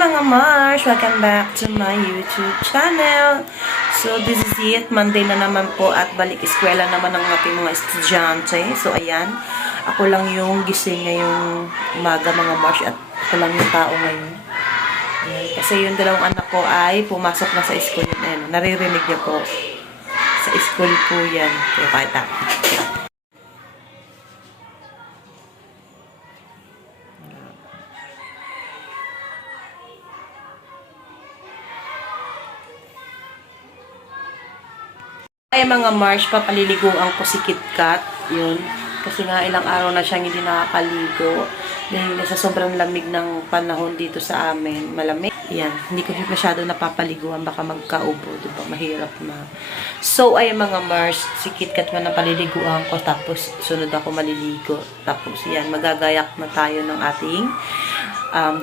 mga Mars! Welcome back to my YouTube channel. So, this is it. Monday na naman po at balik eskwela naman ng ating mga estudyante. So, ayan. Ako lang yung gising ngayong umaga mga Mars at ako lang yung tao ngayon. Ayan. Kasi yung dalawang anak ko ay pumasok na sa school. Ayan. Naririnig niyo po. Sa school po yan. Kaya pakita. Ay mga Mars, papaliliguan ko si KitKat. Yun. Kasi nga ilang araw na siyang hindi nakakaligo. Dahil sa sobrang lamig ng panahon dito sa amin. Malamig. Yan. Hindi ko masyado napapaliguan. Baka magkaubo. Diba? Mahirap na. So, ay mga Mars, si KitKat nga napaliliguan ko. Tapos, sunod ako maliligo. Tapos, yan. Magagayak na tayo ng ating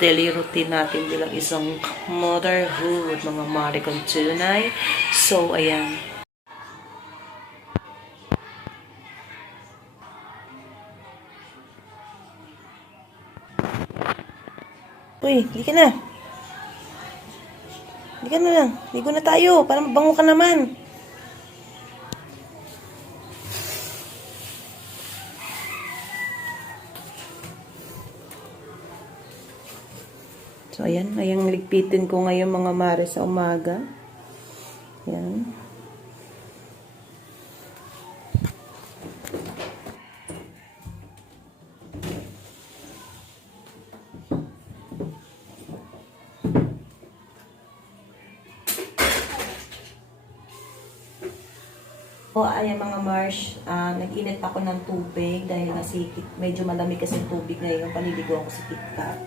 daily routine natin bilang isang motherhood. Mga marikong tunay. So, ayan. Uy, hindi ka na. Hindi ka na lang. Ligo na tayo. Para mabango ka naman. So, ayan. Ayan, ligpitin ko ngayon mga mare sa umaga. Ayan. O, ayan mga Mars, nag-init ako ng tubig dahil nasikit, medyo malamig kasi tubig ngayon, paliligo ako sa KitKat.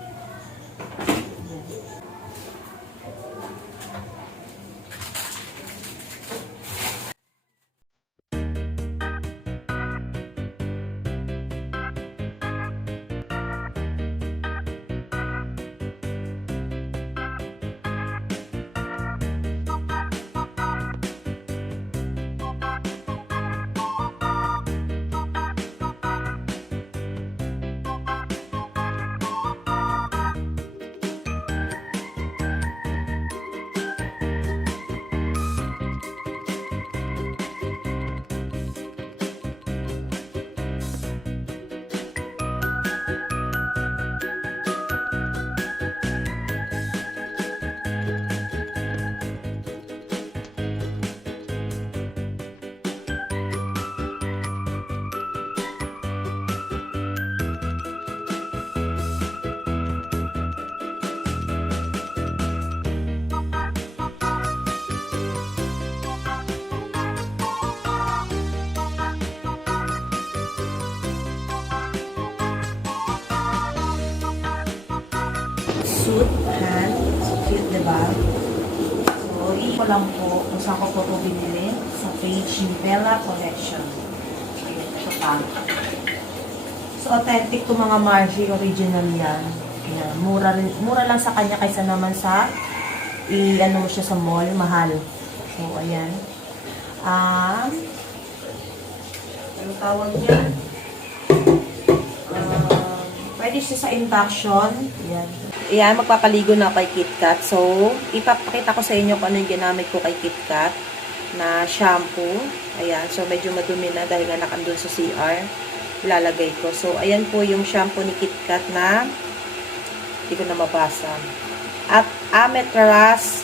Suit, hand. So, cute, diba? So, ito lang po kung saan ko po binili sa page ni Bella Collection. Ayan, ito pa. So, authentic to mga Margie. Original yan. Ayan, mura lang sa kanya kaysa naman sa i-ano mo siya sa mall. Mahal. So, ayan. Ano tawag yan? Pwede siya sa induction. Ayan. Ayan, magpapaligo na kay KitKat. So, ipapakita ko sa inyo kung ano yung ginamit ko kay KitKat na shampoo. Ayan. So, medyo madumi na dahil nga nakandun sa CR. Ilalagay ko. So, ayan po yung shampoo ni KitKat na hindi ko na mabasa. At Ametras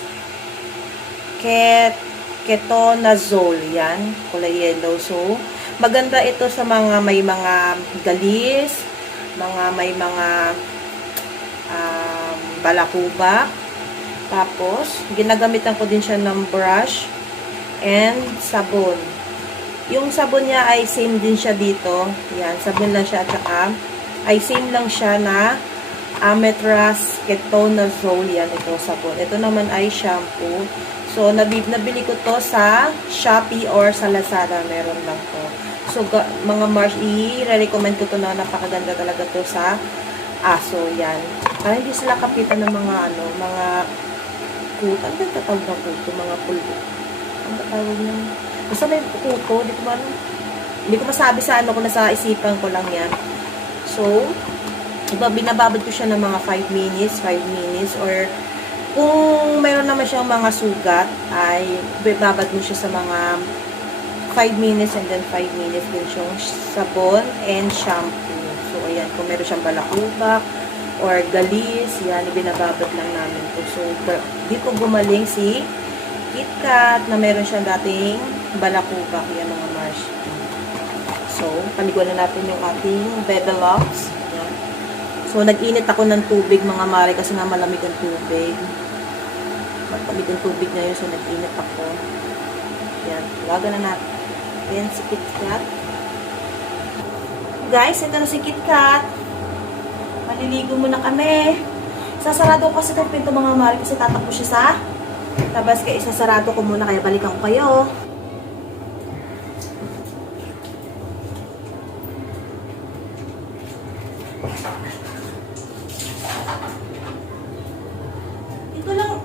Ketonazole. Yan. Kulay yellow. So, maganda ito sa mga may mga galis, may mga balakubak. Tapos, ginagamitan ko din siya ng brush and sabon. Yung sabon niya ay same din siya dito. Yan, sabon lang siya at saka ay same lang siya na Ametras Ketonazole. Yan, ito sabon. Ito naman ay shampoo. So, nabili ko to sa Shopee or sa Lazada. Meron lang to. So, mga Mars, i-recommend ko to na napakaganda talaga to sa aso. Yan. Para hindi sila kapitan ng mga mga kuto. Ano ba tatawag ng kuto? Mga pulbo. Ano ba tawag ng? Basta may kuto. Hindi ko masabi sa kung nasa isipan ko lang yan. So, binababad ko siya ng mga 5 minutes or Kung mayroon naman siyang mga sugat, ay babad mo siya sa mga 5 minutes and then 5 minutes din siyang sabon and shampoo. So, ayan, kung meron siyang balakubak or galis, yan, binababad lang namin po. So, di ko gumaling si KitKat na meron siyang dating balakubak, yan mga Mars. So, paliguan na natin yung ating Bebe Locks. Yan. So, nag-init ako ng tubig mga Mare kasi nga malamig ang tubig. Malamig ang tubig ngayon, so nag-init ako. Yan, lagan na natin. Yan si KitKat. Guys, ito na si KitKat. Maliligo muna kami. Sasarado ko kasi itong pinto mga Mare kasi tatakbo siya sa tabas, kaya isasarado ko muna kaya balikan ko kayo. Ito lang.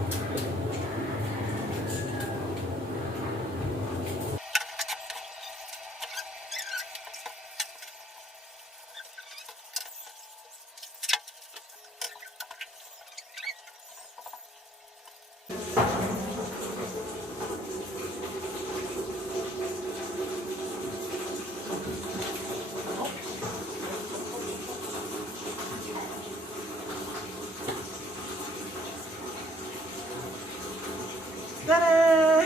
Tada!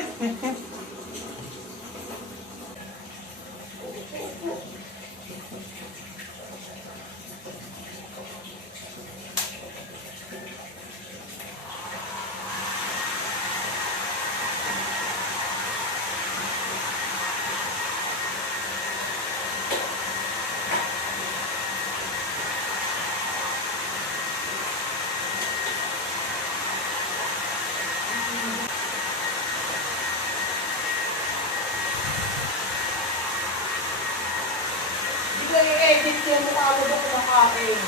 Biglang i-edit yung mukha mo doon kumakain.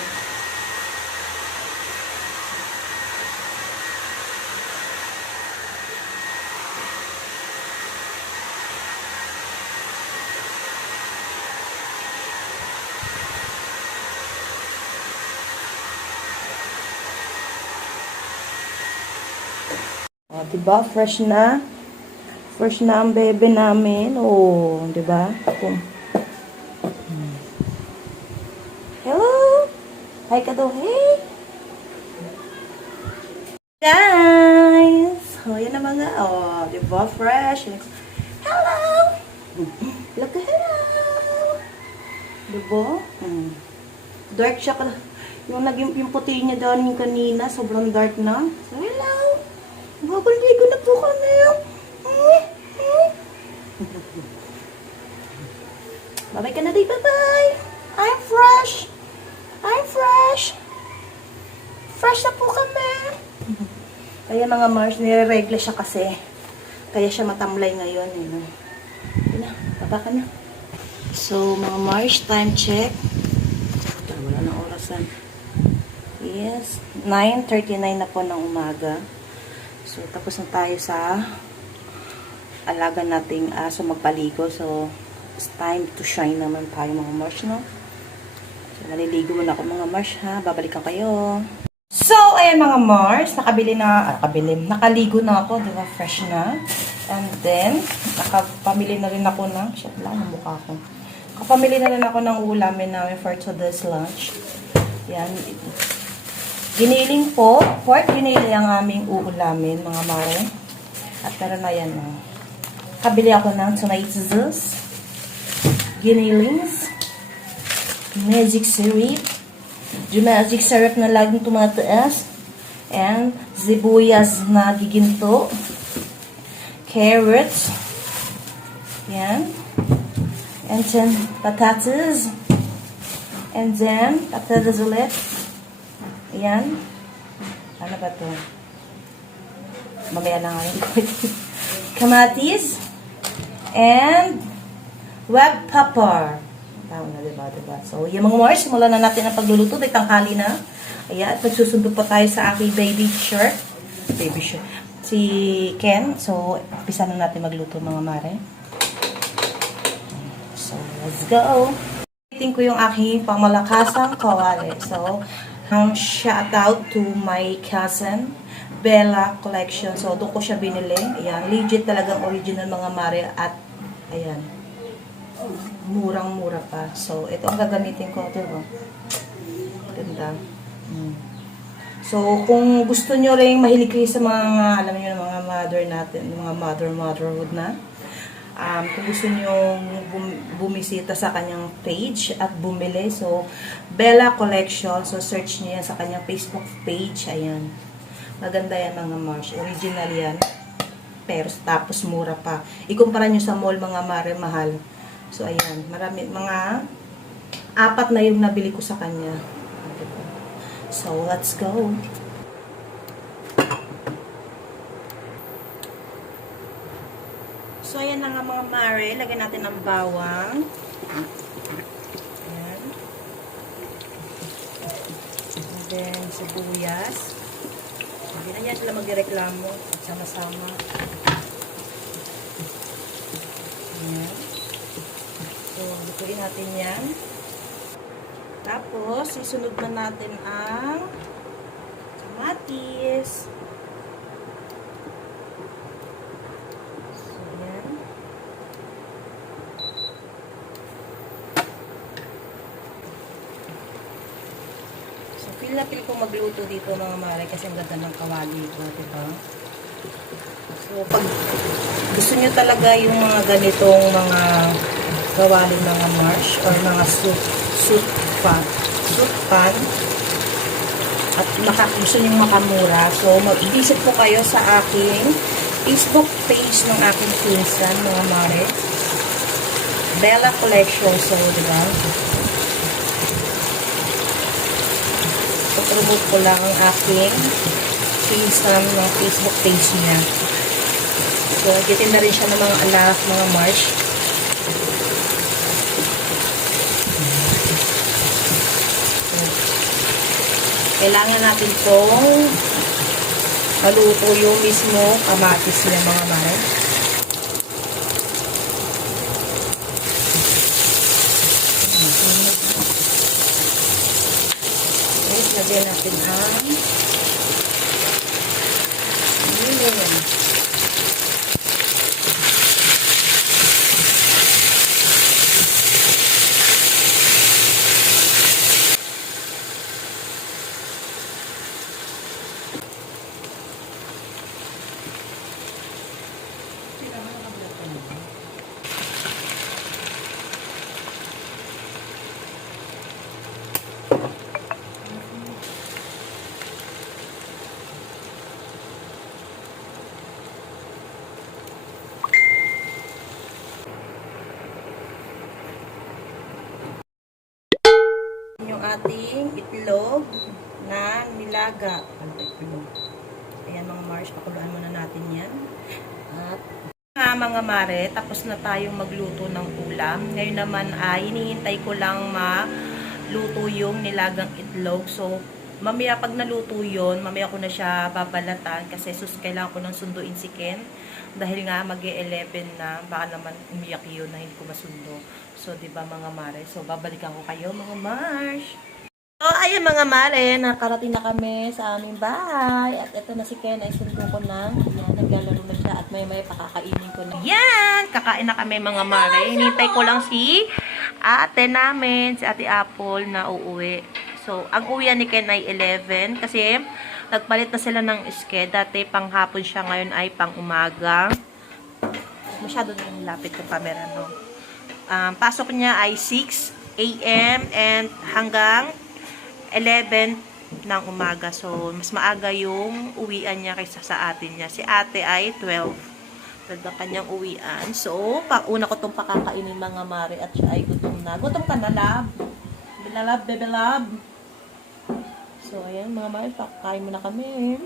Oh, diba? Fresh na. Fresh na ang bebe namin. Oh, diba? Hello! Hi ka daw. Hey! Guys! Oh, yan na mga. Oh, diba? Fresh. Hello! Look, hello! Diba? Dark siya ka. Yung puti niya daw yung kanina, sobrang dark na. So, hello! Babaligo na po kami. Bye-bye ka na day. Bye-bye. I'm fresh. I'm fresh. Fresh na po kami. Kaya mga Mars, nire-regla siya kasi. Kaya siya matamlay ngayon. Yun na. Baba ka na. So, mga Mars, time check. Wala na orasan. Yes. 9:39 na po ng umaga. So, tapos na tayo sa alaga nating aso magpaligo. So, it's time to shine naman tayo mga Mars, no? So, maliligo na ako mga Mars, ha? Babalikan kayo. So, ayan mga Mars, nakaligo na ako, diba? Fresh na. And then, nakapamili na rin ako ng, shit lang, ang mukha ko. Nakapamili na rin ako ng ulamin namin for today's lunch. Yan. Giniling po, pork giniling ang aming uulamin, mga mare. At meron na yan, kabili ako ng tomatoes, ginilings, magic syrup, yung magic syrup na laging tumataas, and sibuyas na giginto, carrots, yan, and then patatas, and then patatas ulit. Ayan. Ano ba to? Mamaya na nga rin ko. Kamatis. And web pepper. Tama na, diba? So, yung mga Mars, simulan na natin ang pagluluto. Dahil tanghali na. Ayan. At nagsusundo pa tayo sa aking baby shirt. Si Ken. So, umpisa na natin magluto mga mare. So, let's go. Itin ko yung aking pamalakasang kawali. So, shout out to my cousin Bella Collection. So, doon ko siya binili. Ayan, legit talagang original mga mare. At, ayan, murang-mura pa. So, ito ang gagamitin ko. Ito, ganda. So, kung gusto nyo rin mahilig kayo sa mga, alam nyo, mga mother natin, mga motherhood na, kung gusto nyo bumisita sa kanyang page at bumili, so, Bella Collection, so, search nyo yan sa kanyang Facebook page, ayan. Maganda yan mga Marsh, original yan, pero tapos mura pa. Ikumpara nyo sa mall, mga mare, mahal. So, ayan, marami, mga 4 na yung nabili ko sa kanya. So, let's go. So, ayan na nga mga mare. Lagyan natin ang bawang. Ayan. And then, sibuyas. Hindi na yan sila magreklamo at sama-sama. Ayan. So, lutuin natin yan. Tapos, isunod na natin ang kamatis. So, yan. So, feel na feel ko magluto dito mga mare kasi ang ganda ng kawali ko, diba? So, pag gusto nyo talaga yung mga ganitong mga kawali mga marsh or mga soup pan at gusto nyo makamura, so mag-visit po kayo sa aking Facebook page ng aking pinsan mga mare, Bella Collection. So diba, promote ko lang ang aking pinsan ng Facebook page niya. So gitinda rin siya ng mga alak, mga marsh. Kailangan natin itong maluto yung mismo kamatis niya mga mare. Okay, lagyan natin ang yung ating itlog na nilaga. Ayan mga Mars, pakuluan muna natin yan. At mga mare, tapos na tayong magluto ng ulam. Ngayon naman ay hinihintay ko lang maluto yung nilagang itlog. So, mamaya pag naluto yun, mamaya ko na siya babalatan kasi kailangan ko nang sunduin si Ken. Dahil nga mag-11 na, baka naman umiyak yun na hindi ko masundo. So, diba mga mare? So, babalikan ko kayo mga Mars. So, ayan mga mare, nakarating na kami sa aming bahay. At ito na si Ken, ay sundo ko na. Ayan, naglalaro na siya at may pakakainin ko na. Yan! Kakain na kami mga mare. Hinintay ko lang si ate namin, si ate Apple na uuwi. So, ang uwian ni Ken ay 11 kasi nagpalit na sila ng schedule. Dati panghapon siya, ngayon ay pang umaga. Masyado din lapit yung camera, no? Pasok niya ay 6 a.m. and hanggang 11 ng umaga. So, mas maaga yung uwian niya kaysa sa atin niya. Si ate ay 12. 12 ang kanyang uwian. So, una ko itong pakakainin mga mare at siya ay gutom na. Gutom ka na, lab. Bilalab, bebe lab. So, ayan mga mare, pakakain mo na kami.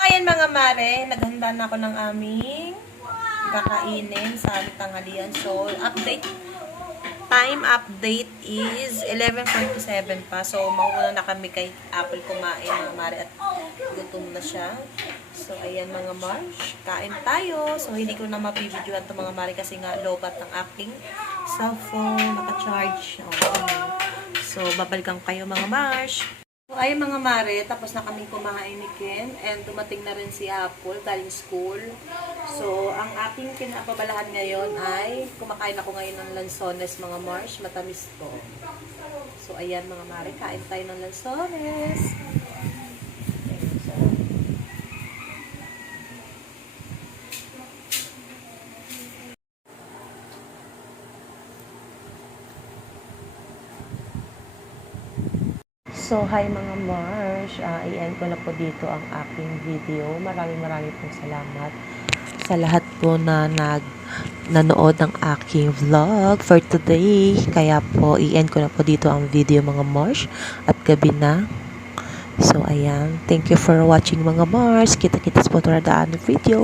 Ayan mga mare, naghanda na ako ng aming kakainin sa aming tanghalian. So, time update is 11:47 pa. So, mauna na kami kay Apple kumain mga mare at gutom na siya. So, ayan mga Marsh, kain tayo. So, hindi ko na mapibidyohan ito mga mare kasi nga lobat ng aking cellphone, naka-charge. Okay. So, babalikan kayo mga Marsh. So, ayun mga mare, tapos na kaming kumain ni Ken and dumating na rin si Apple galing school. So, ang aking kinapabalahan ngayon ay kumakain ako ngayon ng lansones mga Mars, matamis to. So, ayan mga mare, kain tayo ng lansones. So, hi mga Mars. I-end ko na po dito ang aking video. Maraming pong salamat sa lahat po na nanood ng aking vlog for today. Kaya po, i-end ko na po dito ang video mga Mars. At gabi na. So, ayan. Thank you for watching mga Mars. Kita-kita sa po na video.